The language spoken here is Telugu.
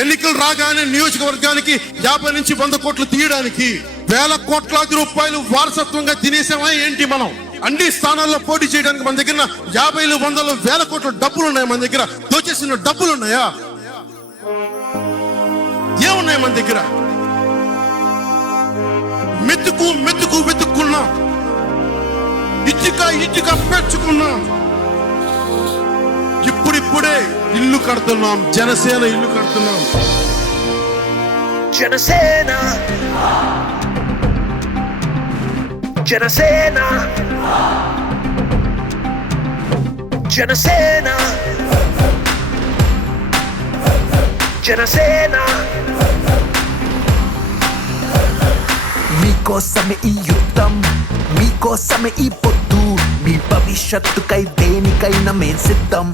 ఎన్నికలు రాగానే నియోజకవర్గానికి 50 నుంచి 100 కోట్లు తీయడానికి వేల కోట్లాది రూపాయలు వారసత్వంగా తినేసామా ఏంటి? మనం అన్ని స్థానాల్లో పోటీ చేయడానికి మన దగ్గర 50లు 100లు వేల కోట్ల డబ్బులు ఉన్నాయి. మన దగ్గర దోచేసిన డబ్బులు ఉన్నాయా? ఏమున్నాయి మన దగ్గర? మెతుకు వెతుక్కున్నా, ఇటుక పెంచుకున్నా. ఇప్పుడిప్పుడే ఇల్లు కడుతున్నాం, జనసేన ఇల్లు కడుతున్నాం. జనసేన జనసేన జనసేన జనసేన మీకోసమే ఈ యుద్ధం, మీకోసమే ఈ పొద్దు, మీ భవిష్యత్తుకై దేనికైనా మేం సిద్ధం.